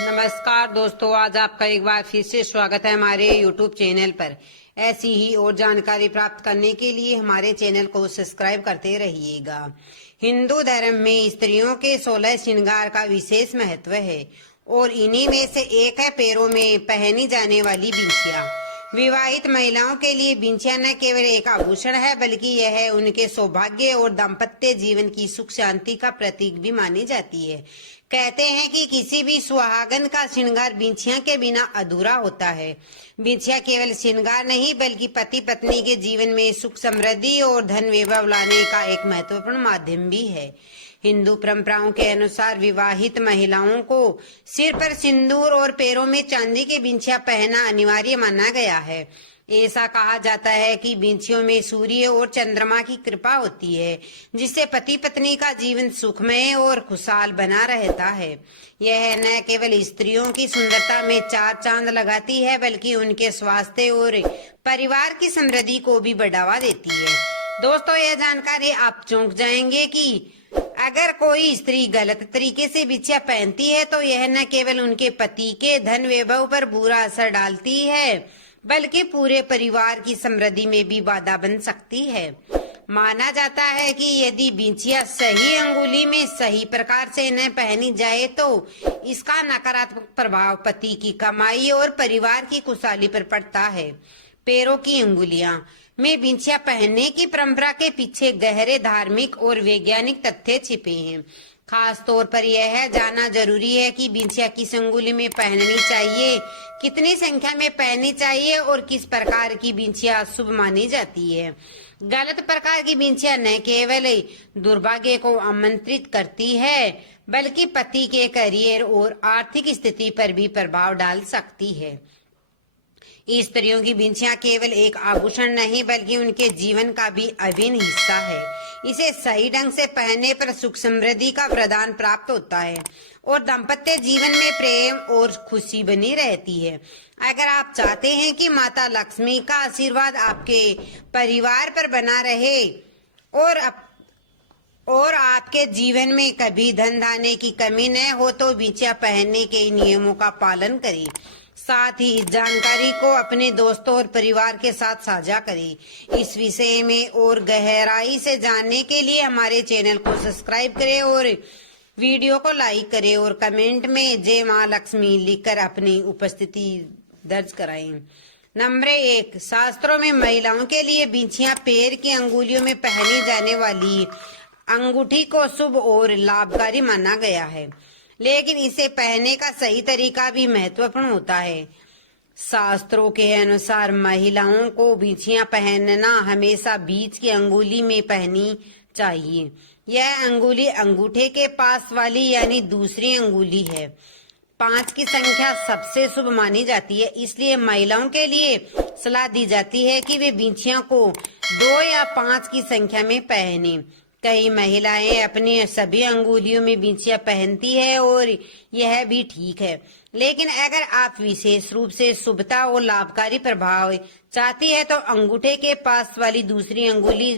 नमस्कार दोस्तों, आज आपका एक बार फिर से स्वागत है हमारे YouTube चैनल पर। ऐसी ही और जानकारी प्राप्त करने के लिए हमारे चैनल को सब्सक्राइब करते रहिएगा। हिंदू धर्म में स्त्रियों के 16 श्रृंगार का विशेष महत्व है और इन्हीं में से एक है पैरों में पहनी जाने वाली बिंदिया। विवाहित महिलाओं के लिए बिंदिया न केवल एक आभूषण है बल्कि यह उनके सौभाग्य और दाम्पत्य जीवन की सुख शांति का प्रतीक भी मानी जाती है। कहते हैं कि किसी भी सुहागन का श्रृंगार बिंदिया के बिना अधूरा होता है। बिंदिया केवल श्रृंगार नहीं बल्कि पति पत्नी के जीवन में सुख समृद्धि और धन वैभव लाने का एक महत्वपूर्ण माध्यम भी है। हिंदू परंपराओं के अनुसार विवाहित महिलाओं को सिर पर सिंदूर और पैरों में चांदी की बिंदिया पहनना अनिवार्य माना गया है। ऐसा कहा जाता है कि बिंदियों में सूर्य और चंद्रमा की कृपा होती है, जिससे पति पत्नी का जीवन सुखमय और खुशहाल बना रहता है। यह न केवल स्त्रियों की सुंदरता में चार चांद लगाती है बल्कि उनके स्वास्थ्य और परिवार की समृद्धि को भी बढ़ावा देती है। दोस्तों, यह जानकारी आप चौंक जाएंगे कि अगर कोई स्त्री गलत तरीके से बिंदिया पहनती है तो यह न केवल उनके पति के धन वैभव पर बुरा असर डालती है बल्कि पूरे परिवार की समृद्धि में भी बाधा बन सकती है। माना जाता है कि यदि बिंदिया सही अंगुली में सही प्रकार से न पहनी जाए तो इसका नकारात्मक प्रभाव पति की कमाई और परिवार की खुशहाली पर पड़ता है। पैरों की अंगुलियां में बिंदिया पहनने की परंपरा के पीछे गहरे धार्मिक और वैज्ञानिक तथ्य छिपे हैं। खास तौर पर यह जानना जरूरी है कि बिंदिया किस अंगुली में पहननी चाहिए, कितनी संख्या में पहननी चाहिए और किस प्रकार की बिंदिया शुभ मानी जाती है। गलत प्रकार की बिंदिया न केवल दुर्भाग्य को आमंत्रित करती है बल्कि पति के करियर और आर्थिक स्थिति पर भी प्रभाव डाल सकती है। स्त्रियों की बिंदिया केवल एक आभूषण नहीं बल्कि उनके जीवन का भी अभिन्न हिस्सा है। इसे सही ढंग से पहनने पर सुख समृद्धि का प्रदान प्राप्त होता है और दाम्पत्य जीवन में प्रेम और खुशी बनी रहती है। अगर आप चाहते हैं कि माता लक्ष्मी का आशीर्वाद आपके परिवार पर बना रहे और आपके जीवन में कभी धन धान्य की कमी न हो तो बिंदिया पहनने के नियमों का पालन करें। साथ ही इस जानकारी को अपने दोस्तों और परिवार के साथ साझा करें। इस विषय में और गहराई से जानने के लिए हमारे चैनल को सब्सक्राइब करें और वीडियो को लाइक करें और कमेंट में जय मां लक्ष्मी लिखकर अपनी उपस्थिति दर्ज कराएं। नंबर 1, शास्त्रों में महिलाओं के लिए बिंदिया पैर की अंगुलियों में पहनी जाने वाली अंगूठी को शुभ और लाभकारी माना गया है, लेकिन इसे पहनने का सही तरीका भी महत्वपूर्ण होता है। शास्त्रों के अनुसार महिलाओं को बिंदिया पहनना हमेशा बीच की अंगुली में पहनी चाहिए। यह अंगुली अंगूठे के पास वाली यानी दूसरी अंगुली है। 5 की संख्या सबसे शुभ मानी जाती है, इसलिए महिलाओं के लिए सलाह दी जाती है कि वे बिंदिया को 2 या 5 की संख्या में पहने। कई महिलाएं अपनी सभी अंगुलियों में बिंदिया पहनती है और यह भी ठीक है, लेकिन अगर आप विशेष रूप से शुभता और लाभकारी प्रभाव चाहती है तो अंगूठे के पास वाली दूसरी अंगुली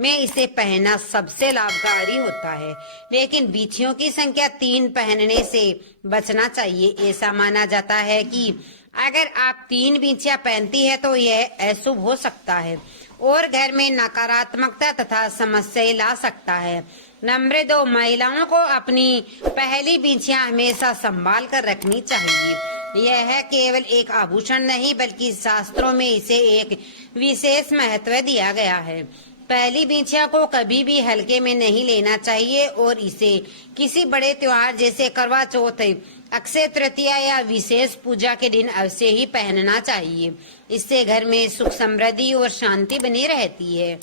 में इसे पहनना सबसे लाभकारी होता है। लेकिन बिंदियों की संख्या 3 पहनने से बचना चाहिए। ऐसा माना जाता है कि अगर आप 3 बिंदिया पहनती है तो यह अशुभ हो सकता है और घर में नकारात्मकता तथा समस्याएं ला सकता है। नंबर 2, महिलाओं को अपनी पहली बिंदिया हमेशा संभाल कर रखनी चाहिए। यह केवल एक आभूषण नहीं बल्कि शास्त्रों में इसे एक विशेष महत्व दिया गया है। पहली बिंदिया को कभी भी हल्के में नहीं लेना चाहिए और इसे किसी बड़े त्योहार जैसे करवा चौथ, अक्षय तृतीया या विशेष पूजा के दिन अवश्य ही पहनना चाहिए। इससे घर में सुख समृद्धि और शांति बनी रहती है।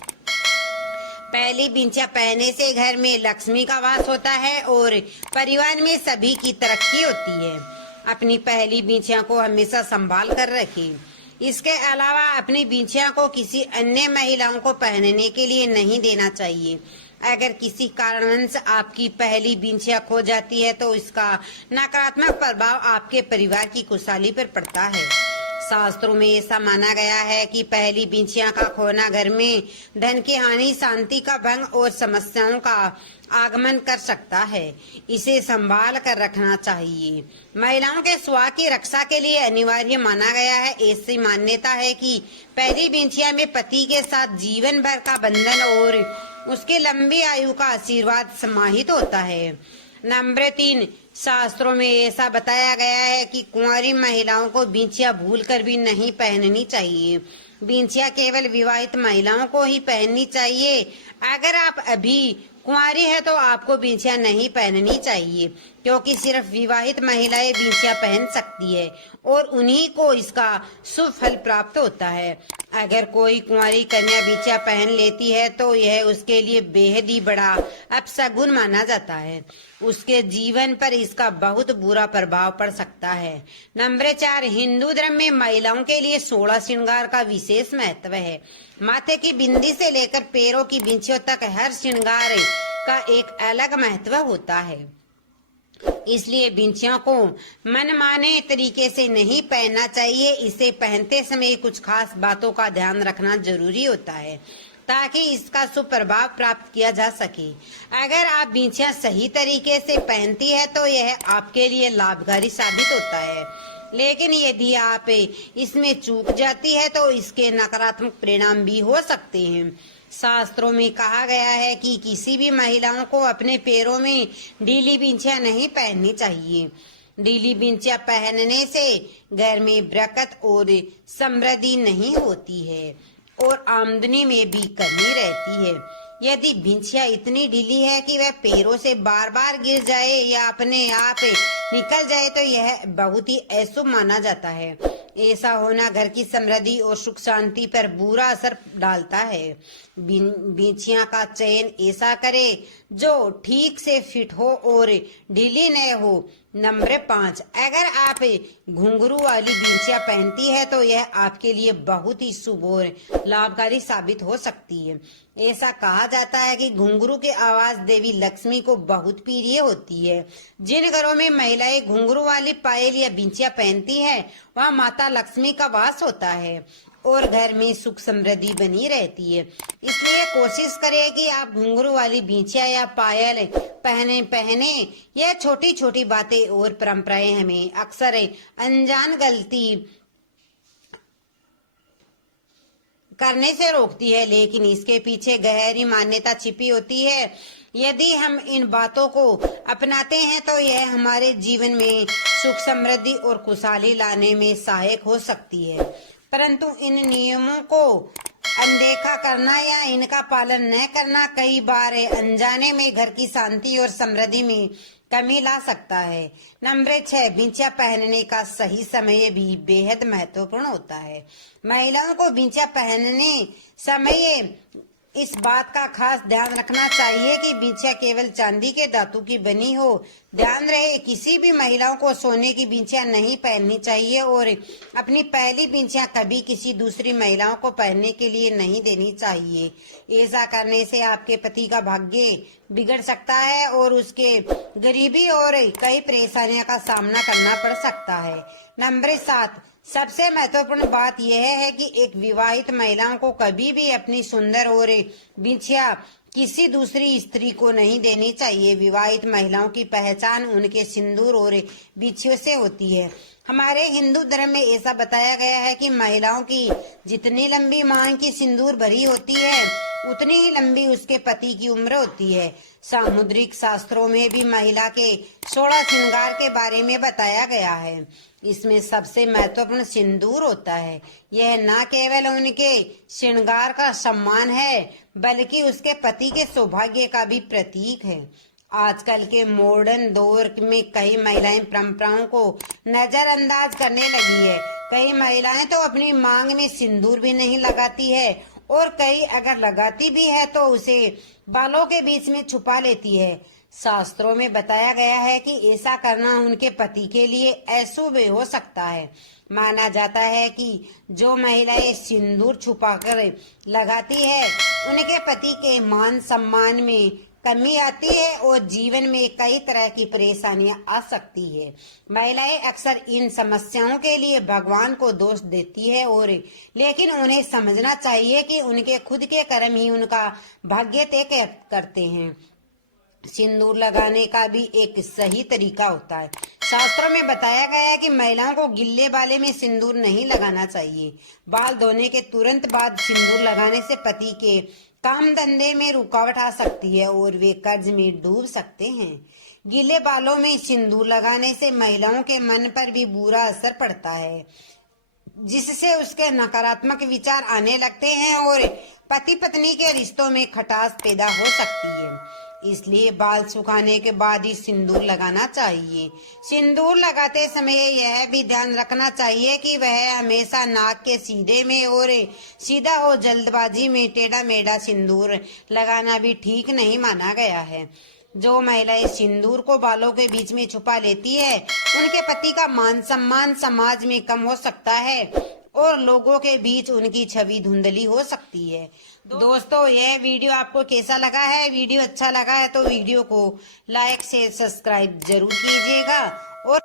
पहली बिंदिया पहनने से घर में लक्ष्मी का वास होता है और परिवार में सभी की तरक्की होती है। अपनी पहली बिंदिया को हमेशा संभाल कर रखें। इसके अलावा अपनी बिंदिया को किसी अन्य महिलाओं को पहनने के लिए नहीं देना चाहिए। अगर किसी कारणवश आपकी पहली बिंदिया खो जाती है तो इसका नकारात्मक प्रभाव आपके परिवार की खुशहाली पर पड़ता है। शास्त्रों में ऐसा माना गया है कि पहली बिंचिया का खोना घर में धन की हानि, शांति का भंग और समस्याओं का आगमन कर सकता है। इसे संभाल कर रखना चाहिए। महिलाओं के स्वास्थ्य की रक्षा के लिए अनिवार्य माना गया है। ऐसी मान्यता है कि पहली बिंचिया में पति के साथ जीवन भर का बंधन और उसकी लंबी आयु का आशीर्वाद समाहित होता है। नंबर 3, शास्त्रों में ऐसा बताया गया है कि कुंवारी महिलाओं को बिंचिया भूलकर भी नहीं पहननी चाहिए। बिंचिया केवल विवाहित महिलाओं को ही पहननी चाहिए। अगर आप अभी कुंवारी है तो आपको बिंचिया नहीं पहननी चाहिए, क्योंकि सिर्फ विवाहित महिलाएं बिंचिया पहन सकती है और उन्हीं को इसका शुभ फल प्राप्त होता है। अगर कोई कुंवारी कन्या बिंचिया पहन लेती है तो यह उसके लिए बेहद ही बड़ा अपशगुन माना जाता है। उसके जीवन पर इसका बहुत बुरा प्रभाव पड़ सकता है। नंबर 4, हिंदू धर्म में महिलाओं के लिए 16 श्रृंगार का विशेष महत्व है। माथे की बिंदी से लेकर पैरों की बिंचियों तक हर श्रृंगार का एक अलग महत्व होता है। इसलिए बिंचियों को मनमाने तरीके से नहीं पहनना चाहिए। इसे पहनते समय कुछ खास बातों का ध्यान रखना जरूरी होता है ताकि इसका शुभ प्रभाव प्राप्त किया जा सके। अगर आप बिंचिया सही तरीके से पहनती है तो यह आपके लिए लाभकारी साबित होता है, लेकिन यदि आप इसमें चूक जाती है तो इसके नकारात्मक परिणाम भी हो सकते हैं। शास्त्रों में कहा गया है कि किसी भी महिलाओं को अपने पैरों में ढीली बिंचिया नहीं पहननी चाहिए। ढीली बिंचिया पहनने से घर में बरकत और समृद्धि नहीं होती है और आमदनी में भी कमी रहती है। यदि बिंचिया इतनी ढीली है कि वह पैरों से बार बार गिर जाए या अपने आप निकल जाए तो यह बहुत ही अशुभ माना जाता है। ऐसा होना घर की समृद्धि और सुख शांति पर बुरा असर डालता है। बिंचिया का चयन ऐसा करे जो ठीक से फिट हो और ढीली न हो। नंबर 5, अगर आप घुंघरू वाली बिंचिया पहनती है तो यह आपके लिए बहुत ही शुभ और लाभकारी साबित हो सकती है। ऐसा कहा जाता है कि घुंघरू की आवाज देवी लक्ष्मी को बहुत प्रिय होती है। जिन घरों में महिलाएं घुंघरू वाली पायल या बिंचिया पहनती है वहाँ माता लक्ष्मी का वास होता है और घर में सुख समृद्धि बनी रहती है। इसलिए कोशिश करें कि आप घुंघरू वाली बिंचिया या पायल पहने। यह छोटी छोटी बातें और परंपराएं हमें अक्सर अनजान गलती करने से रोकती है, लेकिन इसके पीछे गहरी मान्यता छिपी होती है। यदि हम इन बातों को अपनाते हैं तो यह हमारे जीवन में सुख समृद्धि और खुशहाली लाने में सहायक हो सकती है। परंतु इन नियमों को अनदेखा करना या इनका पालन न करना कई बार अनजाने में घर की शांति और समृद्धि में कमी ला सकता है। नंबर 6, बिंचिया पहनने का सही समय भी बेहद महत्वपूर्ण होता है। महिलाओं को बिंचिया पहनने समय इस बात का खास ध्यान रखना चाहिए कि बिंचिया केवल चांदी के धातु की बनी हो। ध्यान रहे, किसी भी महिलाओं को सोने की बिंचिया नहीं पहननी चाहिए और अपनी पहली बिंचिया कभी किसी दूसरी महिलाओं को पहनने के लिए नहीं देनी चाहिए। ऐसा करने से आपके पति का भाग्य बिगड़ सकता है और उसके गरीबी और कई परेशानियों का सामना करना पड़ सकता है। नंबर 7, सबसे महत्वपूर्ण बात यह है कि एक विवाहित महिलाओं को कभी भी अपनी सुंदर और बिंचिया किसी दूसरी स्त्री को नहीं देनी चाहिए। विवाहित महिलाओं की पहचान उनके सिंदूर और बिंचियों से होती है। हमारे हिंदू धर्म में ऐसा बताया गया है कि महिलाओं की जितनी लंबी मांग की सिंदूर भरी होती है उतनी ही लंबी उसके पति की उम्र होती है। सामुद्रिक शास्त्रों में भी महिला के 16 श्रृंगार के बारे में बताया गया है। इसमें सबसे महत्वपूर्ण सिंदूर होता है। यह न केवल उनके श्रृंगार का सम्मान है बल्कि उसके पति के सौभाग्य का भी प्रतीक है। आजकल के मॉडर्न दौर में कई महिलाएं परंपराओं को नजरअंदाज करने लगी है। कई महिलाएं तो अपनी मांग में सिंदूर भी नहीं लगाती है और कई अगर लगाती भी है तो उसे बालों के बीच में छुपा लेती है। शास्त्रों में बताया गया है कि ऐसा करना उनके पति के लिए अशुभ हो सकता है। माना जाता है कि जो महिलाएं सिंदूर छुपाकर लगाती है उनके पति के मान सम्मान में कमी आती है और जीवन में कई तरह की परेशानियां आ सकती है। महिलाएं अक्सर इन समस्याओं के लिए भगवान को दोष देती है और लेकिन उन्हें समझना चाहिए कि उनके खुद के कर्म ही उनका भाग्य तय करते हैं। सिंदूर लगाने का भी एक सही तरीका होता है। शास्त्रों में बताया गया है कि महिलाओं को गिल्ले बाले में सिंदूर नहीं लगाना चाहिए। बाल धोने के तुरंत बाद सिंदूर लगाने से पति के काम धंधे में रुकावट आ सकती है और वे कर्ज में डूब सकते हैं। गीले बालों में सिंदूर लगाने से महिलाओं के मन पर भी बुरा असर पड़ता है, जिससे उसके नकारात्मक विचार आने लगते हैं और पति पत्नी के रिश्तों में खटास पैदा हो सकती है। इसलिए बाल सुखाने के बाद ही सिंदूर लगाना चाहिए। सिंदूर लगाते समय यह भी ध्यान रखना चाहिए कि वह हमेशा नाक के सीधे में और सीधा हो। जल्दबाजी में टेढ़ा मेढ़ा सिंदूर लगाना भी ठीक नहीं माना गया है। जो महिलाएं सिंदूर को बालों के बीच में छुपा लेती है, उनके पति का मान सम्मान समाज में कम हो सकता है और लोगों के बीच उनकी छवि धुंधली हो सकती है। दोस्तों, यह वीडियो आपको कैसा लगा है? वीडियो अच्छा लगा है तो वीडियो को लाइक से सब्सक्राइब जरूर कीजिएगा और